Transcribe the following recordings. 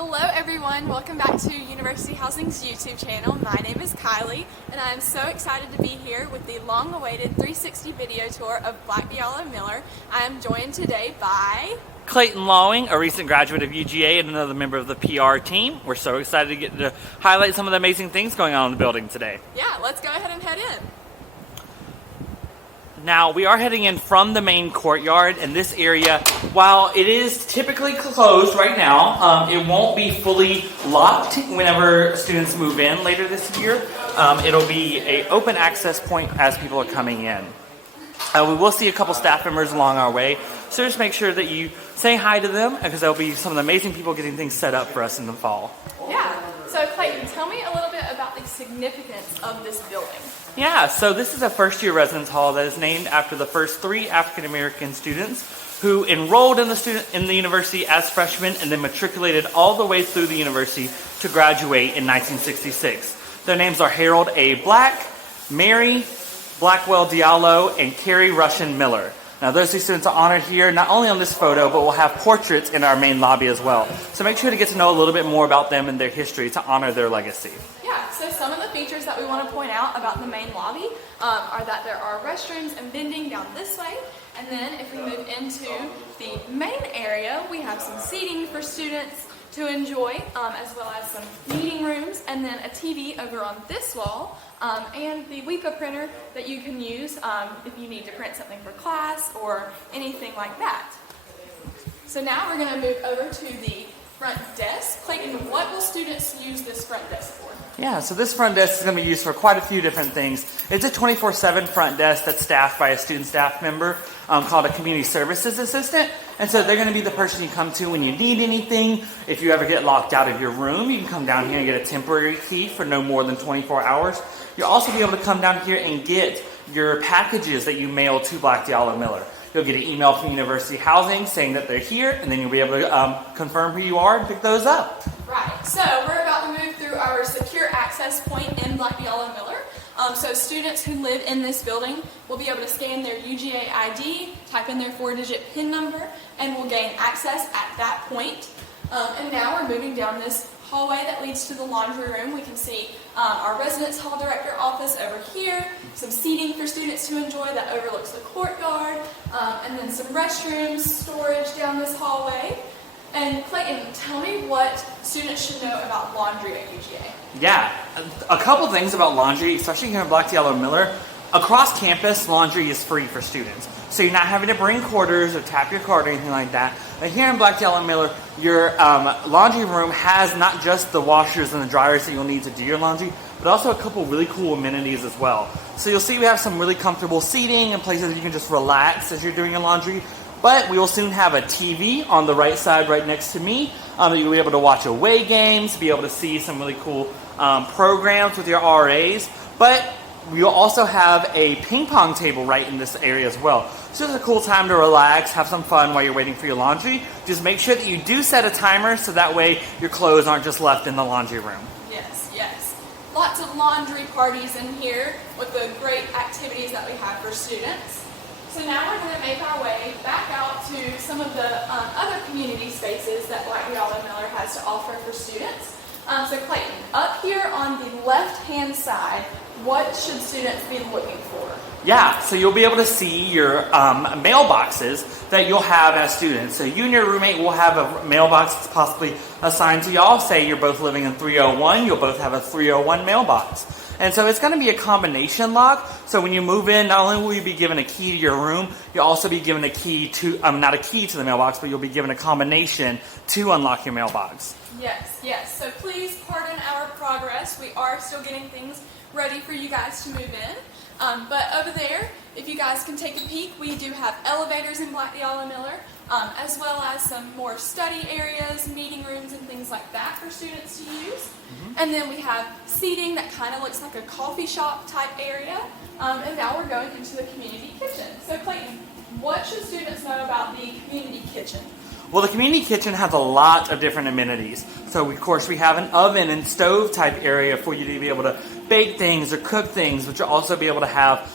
Hello everyone, welcome back to University Housing's YouTube channel. My name is Kylie and I am so excited to be here with the long-awaited 360 video tour of Black-Diallo-Miller. I am joined today by Clayton Lawing, a recent graduate of UGA and another member of the PR team. We're so excited to get to highlight some of the amazing things going on in the building today. Yeah, let's go ahead and head in. Now, we are heading in from the main courtyard, and this area, while it is typically closed right now, it won't be fully locked whenever students move in later this year. It'll be an open access point as people are coming in. We will see a couple staff members along our way, so just make sure that you say hi to them, because there'll be some of the amazing people getting things set up for us in the fall. Yeah, so Clayton, tell me a little bit about the significance of this building. Yeah, so this is a first-year residence hall that is named after the first 3 African-American students who enrolled in the university as freshmen and then matriculated all the way through the university to graduate in 1966. Their names are Harold A. Black, Mary Blackwell Diallo, and Carrie Russian Miller. Now, those 2 students are honored here, not only on this photo, but we'll have portraits in our main lobby as well. So make sure to get to know a little bit more about them and their history to honor their legacy. Yeah, so some of the features that we want to point out about the main lobby are that there are restrooms and vending down this way. And then if we move into the main area, we have some seating for students to enjoy, as well as some meeting rooms, and then a TV over on this wall, and the WIPA printer that you can use if you need to print something for class or anything like that. So now we're going to move over to the front desk. Clayton, what will students use this front desk for? Yeah, so this front desk is going to be used for quite a few different things. It's a 24/7 front desk that's staffed by a student staff member called a community services assistant. And so they're going to be the person you come to when you need anything. If you ever get locked out of your room, you can come down here and get a temporary key for no more than 24 hours. You'll also be able to come down here and get your packages that you mail to Black-Diallo-Miller. You'll get an email from University Housing saying that they're here, and then you'll be able to confirm who you are and pick those up. Right, so we're about to move through our secure access point in Black-Diallo-Miller. So students who live in this building will be able to scan their UGA ID, type in their 4-digit PIN number, and will gain access at that point. And now we're moving down this hallway that leads to the laundry room. We can see our residence hall director office over here, some seating for students to enjoy that overlooks the courtyard, and then some restrooms, storage down this hallway. And Clayton, tell me what students should know about laundry at UGA. Yeah, a couple things about laundry, especially here in Black-Diallo-Miller. Across campus, laundry is free for students. So you're not having to bring quarters or tap your card or anything like that. But here in Black-Diallo-Miller, your laundry room has not just the washers and the dryers that you'll need to do your laundry, but also a couple really cool amenities as well. So you'll see we have some really comfortable seating and places you can just relax as you're doing your laundry. But we will soon have a TV on the right side right next to me that you'll be able to watch away games, be able to see some really cool programs with your RAs. But we'll also have a ping pong table right in this area as well. So it's a cool time to relax, have some fun while you're waiting for your laundry. Just make sure that you do set a timer so that way your clothes aren't just left in the laundry room. Yes, yes. Lots of laundry parties in here with the great activities that we have for students. So now we're going to make our way back out to some of the other community spaces that Black-Diallo-Miller has to offer for students. So Clayton, up here on the left-hand side, what should students be looking for? Yeah, so you'll be able to see your mailboxes that you'll have as students. So you and your roommate will have a mailbox that's possibly assigned to y'all. Say you're both living in 301, you'll both have a 301 mailbox. And so it's going to be a combination lock. So when you move in, not only will you be given a key to your room, you'll also be given a key to, not a key to the mailbox, but you'll be given a combination to unlock your mailbox. Yes, yes. So please pardon our progress. We are still getting things ready for you guys to move in. But over there, if you guys can take a peek, we do have elevators in Black-Diallo-Miller, as well as some more study areas, meeting rooms, and things like that for students to use. And then we have seating that kind of looks like a coffee shop type area. And now we're going into the community kitchen. So Clayton, what should students know about the community kitchen? Well, the community kitchen has a lot of different amenities. So, of course, we have an oven and stove type area for you to be able to bake things or cook things, but you'll also be able to have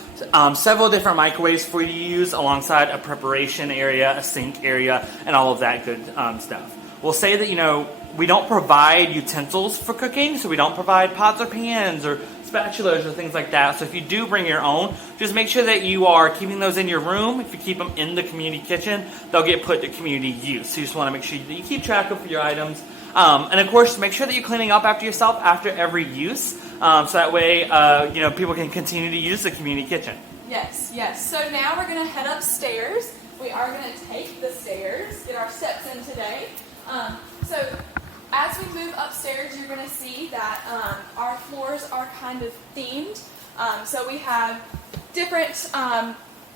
several different microwaves for you to use alongside a preparation area, a sink area, and all of that good stuff. we'll say that, we don't provide utensils for cooking, so we don't provide pots or pans or spatulas or things like that. So if you do bring your own, just make sure that you are keeping those in your room. If you keep them in the community kitchen, they'll get put to community use. So you just want to make sure that you keep track of your items. And of course, make sure that you're cleaning up after yourself after every use. So that way, people can continue to use the community kitchen. Yes, yes. So now we're going to head upstairs. We are going to take the stairs, get our steps in today. So as we move upstairs, you're going to see that our floors are kind of themed. So we have different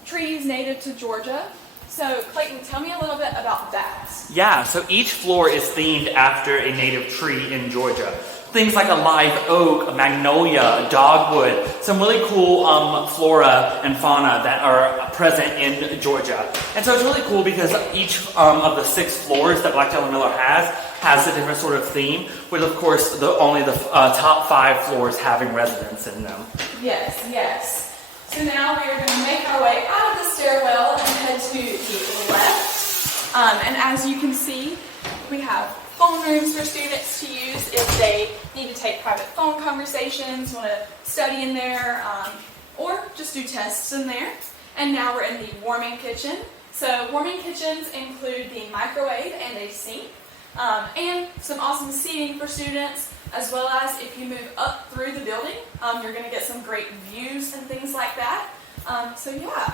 trees native to Georgia. So Clayton, tell me a little bit about that. Yeah, so each floor is themed after a native tree in Georgia. Things like a live oak, a magnolia, a dogwood, some really cool flora and fauna that are present in Georgia. And so it's really cool because each of the 6 floors that Black-Diallo-Miller has a different sort of theme, with of course only the top 5 floors having residents in them. Yes, yes. So now we are going to make our way out of the stairwell and head to the left. And as you can see, we have phone rooms for students to use if they need to take private phone conversations, want to study in there, or just do tests in there. And now we're in the warming kitchen. So warming kitchens include the microwave and a sink, and some awesome seating for students, as well as if you move up through the building, you're going to get some great views and things like that. So yeah.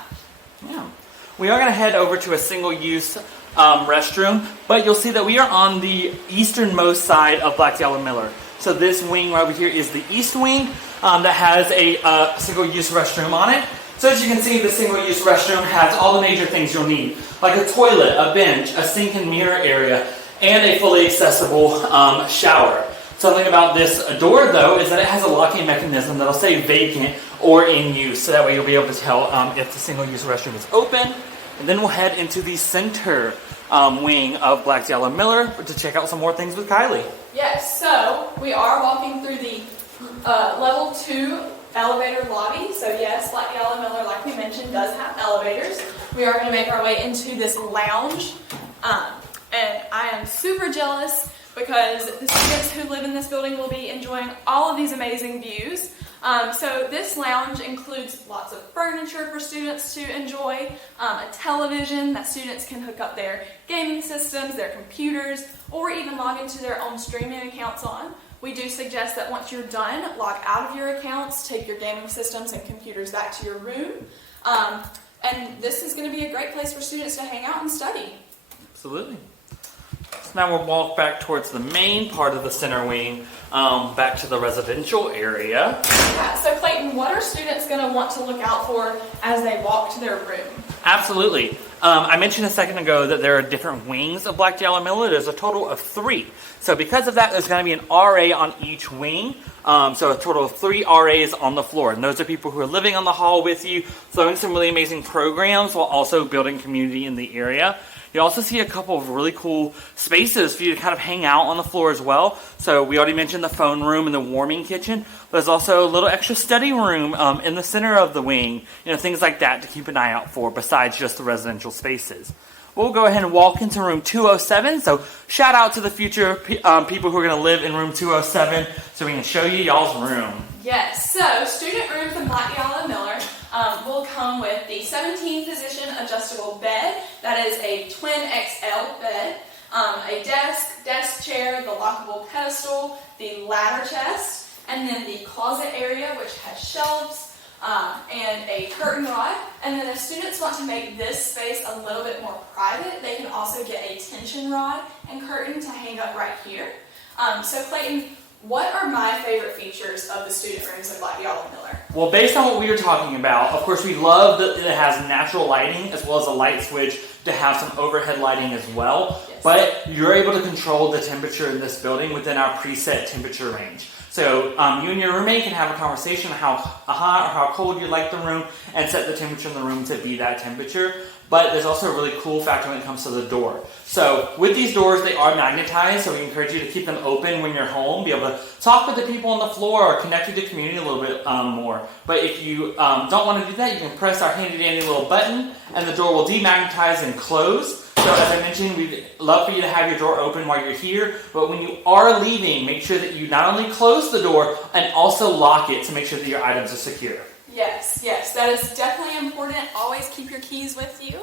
We are going to head over to a single-use restroom, but you'll see that we are on the easternmost side of Black-Diallo-Miller. So this wing right over here is the east wing that has a single-use restroom on it. So as you can see, the single-use restroom has all the major things you'll need, like a toilet, a bench, a sink and mirror area, and a fully accessible shower. Something about this door, though, is that it has a locking mechanism that'll say vacant or in use, so that way you'll be able to tell if the single-use restroom is open. And then we'll head into the center wing of Black-Diallo-Miller to check out some more things with Kylie. Yes, so we are walking through the level 2 elevator lobby. So yes, Black-Diallo-Miller, like we mentioned, does have elevators. We are going to make our way into this lounge, and I am super jealous because the students who live in this building will be enjoying all of these amazing views. So this lounge includes lots of furniture for students to enjoy, a television that students can hook up their gaming systems, their computers, or even log into their own streaming accounts on. We do suggest that once you're done, log out of your accounts, take your gaming systems and computers back to your room. And this is going to be a great place for students to hang out and study. Absolutely. So now we'll walk back towards the main part of the center wing, back to the residential area. Yeah, so Clayton, what are students going to want to look out for as they walk to their room? Absolutely. I mentioned a second ago that there are different wings of Black-Diallo-Miller. There's a total of 3. So because of that, there's going to be an RA on each wing. So a total of 3 RAs on the floor. And those are people who are living on the hall with you, throwing some really amazing programs while also building community in the area. You also see a couple of really cool spaces for you to kind of hang out on the floor as well. So we already mentioned the phone room and the warming kitchen. There's also a little extra study room in the center of the wing. Things like that to keep an eye out for besides just the residential spaces. We'll go ahead and walk into room 207. So shout out to the future people who are going to live in room 207 so we can show you y'all's room. Yes, so student rooms in Black-Diallo-Miller will come with the 17-position adjustable bed. That is a twin XL bed, a desk chair, the lockable pedestal, the ladder chest, and then the closet area, which has shelves and a curtain rod. And then if students want to make this space a little bit more private, they can also get a tension rod and curtain to hang up right here. So Clayton, what are my favorite features of the student rooms at Black-Diallo-Miller? Well, based on what we were talking about, of course, we love that it has natural lighting as well as a light switch to have some overhead lighting as well. Yes. But you're able to control the temperature in this building within our preset temperature range. So you and your roommate can have a conversation on how hot or how cold you like the room and set the temperature in the room to be that temperature. But there's also a really cool factor when it comes to the door. So with these doors, they are magnetized, so we encourage you to keep them open when you're home, be able to talk with the people on the floor or connect with the community a little bit more. But if you don't want to do that, you can press our handy-dandy little button, and the door will demagnetize and close. So as I mentioned, we'd love for you to have your door open while you're here, but when you are leaving, make sure that you not only close the door and also lock it to make sure that your items are secure. Yes, that is definitely important. Always keep your keys with you.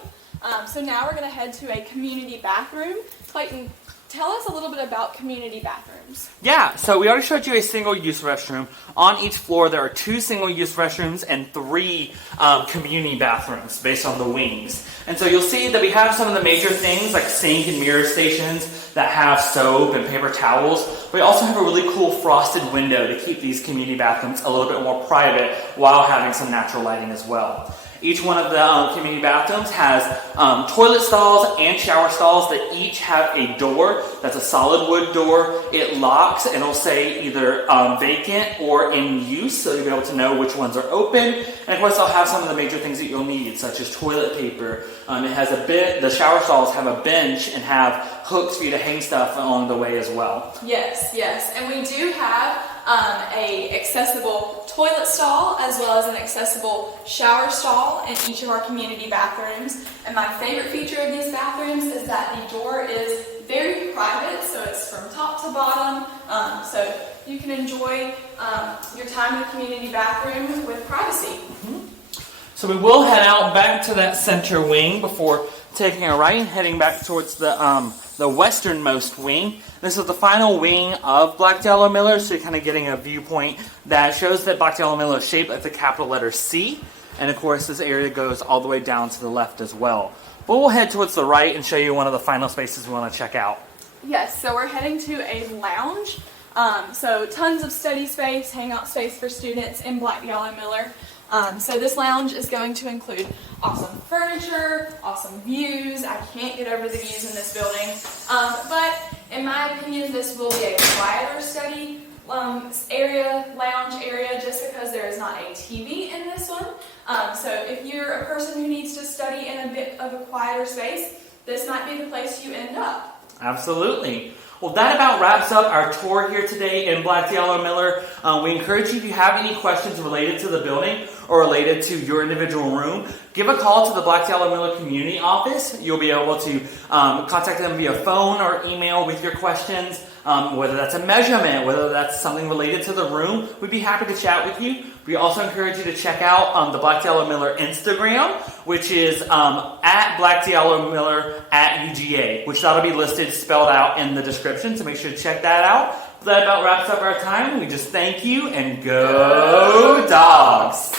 So now we're going to head to a community bathroom. Clayton, tell us a little bit about community bathrooms. Yeah, so we already showed you a single-use restroom. On each floor, there are 2 single-use restrooms and 3 community bathrooms based on the wings. And so you'll see that we have some of the major things like sink and mirror stations that have soap and paper towels. We also have a really cool frosted window to keep these community bathrooms a little bit more private while having some natural lighting as well. Each one of the community bathrooms has toilet stalls and shower stalls that each have a door that's a solid wood door. It locks and it'll say either vacant or in use, so you'll be able to know which ones are open. And of course, they'll have some of the major things that you'll need, such as toilet paper. It has the shower stalls have a bench and have hooks for you to hang stuff along the way as well. Yes, and we do have a accessible toilet stall as well as an accessible shower stall in each of our community bathrooms. And my favorite feature of these bathrooms is that the door is very private, so it's from top to bottom, so you can enjoy your time in the community bathroom with privacy. Mm-hmm. So we will head out back to that center wing before taking a right and heading back towards the westernmost wing. This is the final wing of Black-Diallo-Miller, so you're kind of getting a viewpoint that shows that Black-Diallo-Miller is shaped like the capital letter C. And of course, this area goes all the way down to the left as well. But we'll head towards the right and show you one of the final spaces we want to check out. Yes, so we're heading to a lounge. So tons of study space, hangout space for students in Black-Diallo-Miller. So this lounge is going to include awesome furniture, awesome views. I can't get over the views in this building. But in my opinion, this will be a quieter study lounge area, just because there is not a TV in this one. So if you're a person who needs to study in a bit of a quieter space, this might be the place you end up. Absolutely. Well, that about wraps up our tour here today in Black-Diallo-Miller. We encourage you, if you have any questions related to the building or related to your individual room, give a call to the Black-Diallo-Miller Community Office. You'll be able to contact them via phone or email with your questions, whether that's a measurement, whether that's something related to the room. We'd be happy to chat with you. We also encourage you to check out the Black-Diallo-Miller Instagram, which is at Black-Diallo-Miller at UGA, which that'll be listed, spelled out in the description, so make sure to check that out. That about wraps up our time. We just thank you and go Dogs!